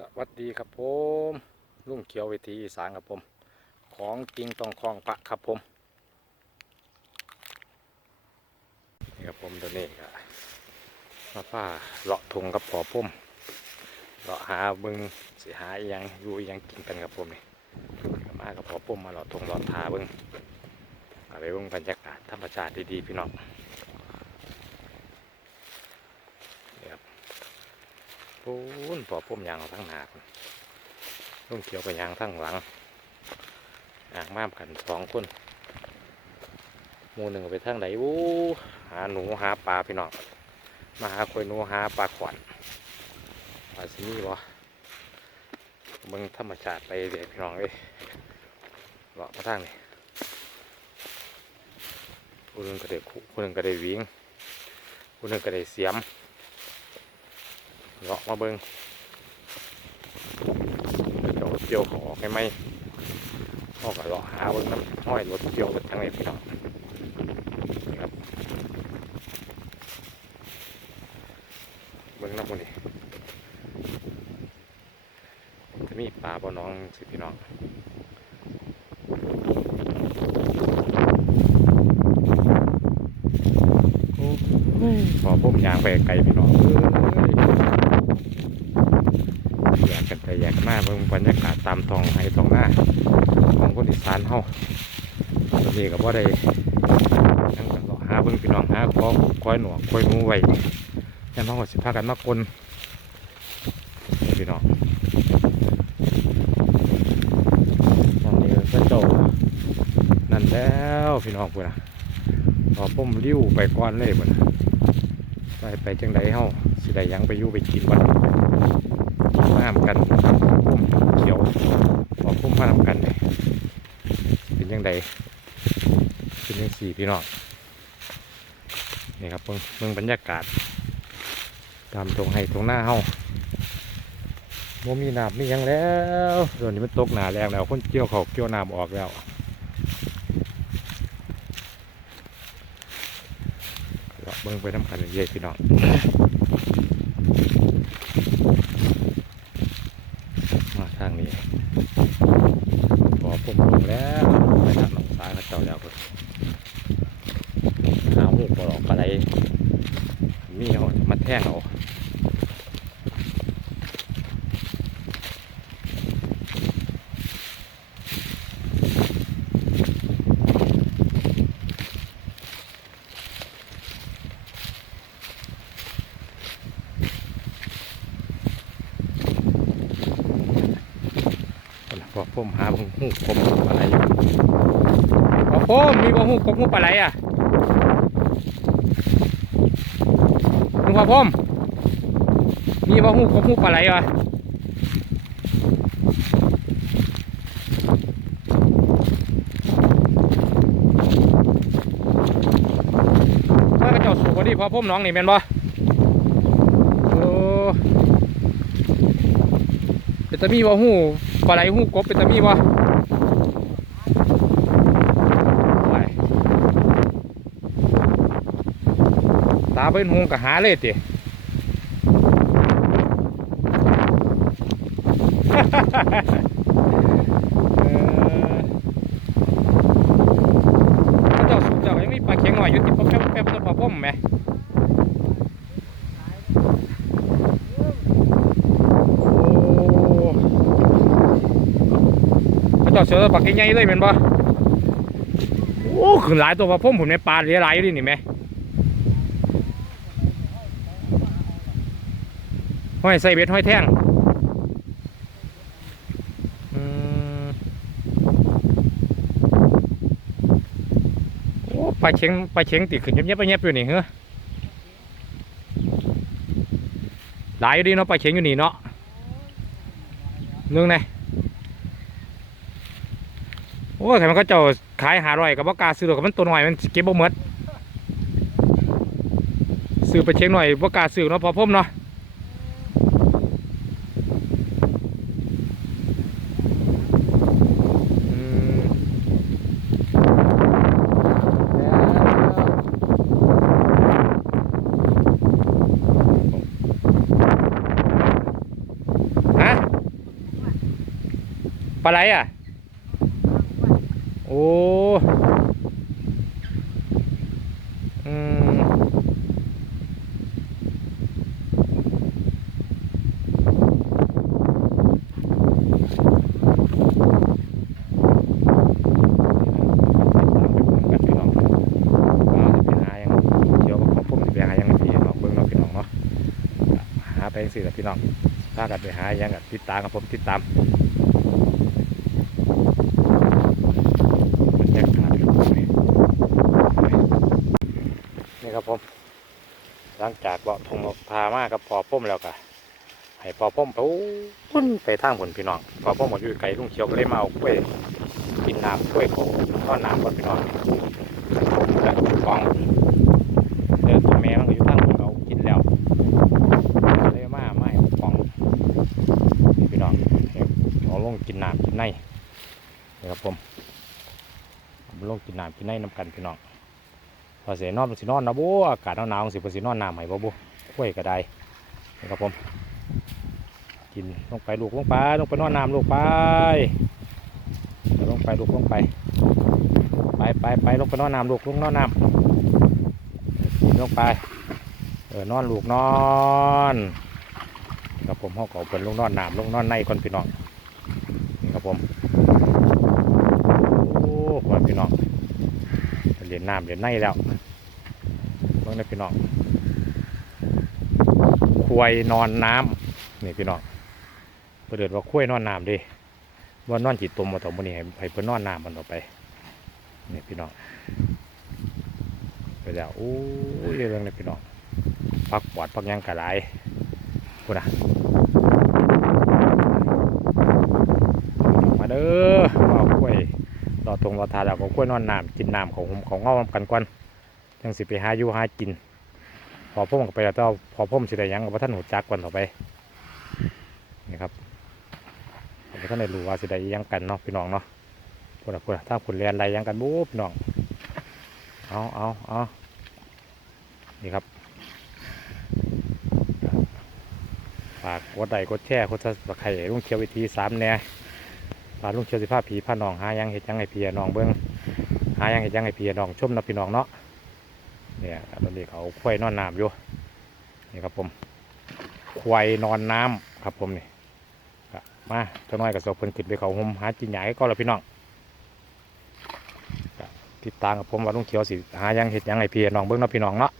สวัสดีครับผมลุงเขียวเวทีอีสานครับผม ของจริงต้องคลองพระครับผมนี่ครับผมตัวนี้ครับมาผ้าเลาะทงกับพอพุ่มเลาะหาบึงสิหาอหยังอยู่อหยังกินกันครับผมนี่มากับพอพุ่มมาเลาะทงเลาะทาบึงเอาไปบึงบรรยากาศธรรมชาติดีๆพี่น้องนี่ครับ ปูนพอพุ่มยางทั้งหนาพุ่นลุงเขียวไปยางทั้งหลังยางมามกันสองคนมูหนึ่งไปทางไหนวู้หาหนูหาปลาพี่น้องมาหาคอยหนูหาปลาขวัญปลาซินี่บ่เบิ่งธรรมชาติไปเด็พี่น้องเอ้ยเลาะมาทางนี้ผู้หนึ่งก็ได้คุผู้หนึ่งก็ได้วิ่งผู้หนึ่งก็ได้เสียม เลาะมาเบิงเดี๋ยวเกี่ยวของออกให้ไหมพ่อก็เลาะหาเบิงน้ำห้อยรถเกี่ยวรถทั้งนี้พี่น้องนี่ครับเบิงน้ำมันนี่จะมีปลาบ่น้องสิพี่น้องโอ้ยพอพุ่มยางไปไกลพี่น้องเอยแยกกันไปแยกกันมาเบิ่งบรรยากาศตามทองให้ทองหน้าของคนอีสานเฮาตอนนี้ก็บ่ได้ยังกันรอหาเบิ่งพี่น้องหาคอคอยหนวกคอยหนูไว้ยันเฮาก็สิพากันมากลนี่พี่น้องตอนนี้ก็เจ้านั่นแล้วพี่น้องพุ่นน่ะพอปุ่มริ้วไปก่อนเลยพุ่นน่ะไปไปจังไดเฮาสิได้ยังไปอยู่ไปกินวั นมาทำกันพุ่มเขียวพอพุ่มมาทำกันเนี่ยเป็นยังไงเป็นยังสี่พี่น้องนี่ครับเมืองเมืองบรรยากาศ ตามตรงให้ตรงหน้าเฮาโมมีน้ำมียังแล้วเดี๋ยวนี้มันตกหนาแรงแล้ว คนเกี่ยวเขาเกี่ยวน้ำออกแล้วเลาะเบิ่งไปน้ำกันเรื่อยๆพี่น้อง มาทางนี้พอผมลงแล้วไปทางหนองสายเขาเจ้าแล้วก็ หาหูปลอกอะไรมีเอามาแท่งเอาพอผมหาหูหูกบหูปลาไหลอยู่ พอผมมีบ่หูกบหูปลาไหลอะลุงพ่อผมมีบ่หูกบหูปลาไหลวะถ้ากระเจ้าสูบพอดีพอผมน้องนี่แม่นบ่โอ้เป็นตามีบ่หูปลาไหลหูกบเป็นตามีบ่ไปตา เป็นหงกะหาเลยติเออเจ้าสูบเจ้ายังมีปลาเข็งหน่อยอยู่ติดป๊อปแป๊บแป๊บต้นพอพ่มไหมเจ้าเสือปลาเข็งใหญ่เลยเป็นบ่โอ้ขึ้นหลายตัวพอพ่มผมในปลาเหลือหลายอยู่ดินี่แม่ ห้อยใส่เบ็ดห้อยแท่งโอ้ปลาเช็งปลาเช็งติดขึ้นเย็บๆไปเย็บอยู่นี่เหรอหลายอยู่ดีเนาะปลาเช็งอยู่นี่เนาะนึงไงโอ้ยใครมันก็เจ้าขายหาร่อยกับว่ากาซื้อหรอกมันตัวหน่อยมันเก็บบ่หมดซื้อปเช็งหน่อยว่ากาซื้อเนาะพอพ่มเนาะอืม ฮะ ลาไหลอะ โอ้ อืมกันพี่น้องเอาสิไปหาหยังเดี๋ยวของผมสิไปหาหยังให้พี่น้องเบิ่งเนาะพี่ น้องเนาะหาไปจังซี่ล่ะพี่น้องพากันไปหาหยังกับติดตามกับผมติดตามบรรยากาศครับผมนี่นี่ครับผม ห ลังจากเบาะทงพามากับพอพ่มแล้วก็ให้พอพ่มไปพุ่นไปทางผลพี่น้องพอพ่มบอกอยู่ไกลลุงเขียวก็เลยมาเอากล้วยกินน้ำกล้วยเขาทอดน้ำก่อนพี่น้องแล้วฟองเจอตัวแม่มันอยู่ทางผลเอากินแล้วเลยมาไม่ฟองพี่น้องเอาลงกินน้ำกินในนี่ครับผมลงกินน้ำกินในน้ำกันพี่น้อง พอเสียนอนสินอนนะบัวอากาศหนาวๆสิเพิ่นสินอนน้ำให้บ่บัวกล้วยก็ได้นี่ครับผม กินลงไปลูกลงไปลงไปนอนน้ำลูกไปลงไปลูกลงไป ไปไปไปลงไปนอนน้ำลูกลงนอนน้ำกินลงไปเออนอนลูกนอนครับผมห้องเก่าเป็นลงนอนน้ำลงนอนในก่อนพี่น้องนี่ครับผมโอ้พ่อพี่น้องียนน้ำเรียนในแล้วเบิ่งนะพี่น้องควายนอนน้ำนี่พี่น้องประเดิดว่าควายนอนน้ำดิว่านอนจิตตมมาต่อมนี้ให้เพิ่นนอนน้ำมันต่อไปนี่พี่น้องไปแล้วโอ้ยเรื่องนี้พี่น้องพักปอดพักยังกะหลายพุ่นน่ะมาเด้อว่าควาย รอตรงรอทาแล้วก็ควรนอนน้ำกินน้ำของผมของเงากันก่อนจังสิไปหาอยู่หากิน พอพ่มก็ไปแล้วต่ว่าพอพ่มสิได้ยังกับท่านหูจักกันต่อไปนี่ครับพท่านได้รู้ว่าสิได้ยังกันเนาะพี่น้องเนาะพวกเราพวกเราถ้าคุณเรียนอะไรยังกันบู๊พี่น้องเอาเอาเอานี่ครับฝากกดไลค์กดแชร์กดซับสไครต์ลุงเขียววิธีสามแหน่ ปลาลุงเชียวสิผ้าผีผ้าหนองหายังเห็ดยังให้พี่น้องเบิ้งหายังเห็ดยังให้พี่น้องชมนาะพี่น้องเนาะเนี่ยตอนนี้เขาควายนอนน้ำอยู่นี่ครับผมควายนอนน้ำครับผมนี่มาเจ้าน้อยกับโซเพิ่นขึ้นไปเขาห่มหาจินใหญ่ก็แล้วพี่น้องติดตามกับผมว่าลุงเขียวสิหายังเห็ดยังให้พี่น้องเบิ้งนาะพี่น้องเนาะ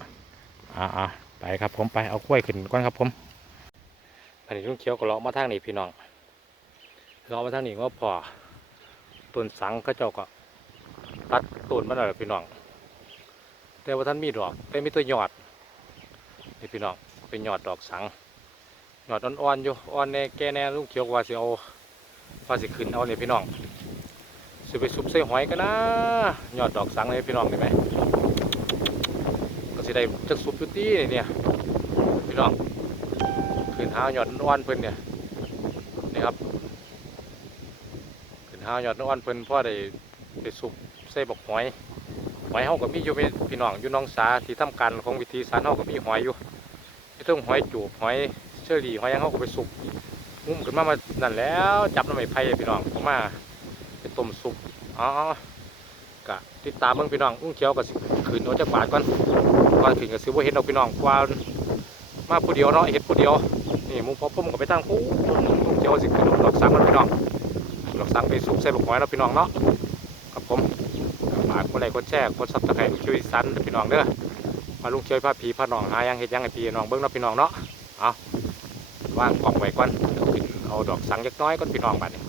อ่าอ่าไปครับผมไปเอาควายขึ้นก่อนครับผมอันนี้ลุงเขียวก็เลาะมาทางนี้พี่น้อง รามาทางนี้ว่าพอต้นสังก็เจ้าก็ ตัดต้นมาแล้วล่ะพี่น้อง แต่ว่าท่านมีดอก แต่มีตัวยอดนี่พี่น้องเป็นยอดดอกสังยอดอ่อนๆอยู่อ่อนแน่แก่แน่ลุงเขียวว่าสิเอาว่าสิขึ้นเอาเนี่ยพี่น้องสิไปซุปใส่หอยกันนะยอดดอกสังเลยพี่น้องเห็นไหมก็สิได้จะซุปอยู่ที่เนี่ยพี่น้องขึ้นหายอดอ่อนเพิ่นเนี่ยนี่ครับ ขึ้นหายอดอ่อนเพิ่นพ่อได้ไปสุกใส่บกหอยหอยเฮาก็มีอยู่พี่พี่น้องอยู่น้องสาที่ทำการของวิธีสารเฮาก็มีหอยอยู่ที่ต้องหอยจูบหอยเชอรี่หอยยังเฮาก็ไปสุกงุ้มขึ้นมามานั่นแล้วจับน้ำไม้ไผ่พี่น้องออกมาไปต้มสุกอ๋อกะติดตามเบิ่งพี่น้องอุ้งเขียวก็สิขึ้นเอจากบาทก่อนก่อนขึ้นก็สิบ่าเห็นเอาพี่น้องกว่ามาผู้เดียวเนาะเฮ็ดผู้เดียวนี่มุงพอผมก็ไปทางผู้อุ้งเขียวสิขึ้นดอกสังมันพี่น้อง เราสั่งไปสุกใส่บกหอยแล้วพี่น้องเนาะครับผมฝากกดไลค์กดแชร์กดซับสไครต์ช่วยซันพี่น้องเด้อมาลุงช่วยพาผีพาน้องหายังเห็ดหยังไอพี่น้องเบิ้งเนาะพี่น้องเนาะเอาว่างกล่องไว้ก่อนเอาดอกสังเล็กน้อยก็พี่น้องบัดนี้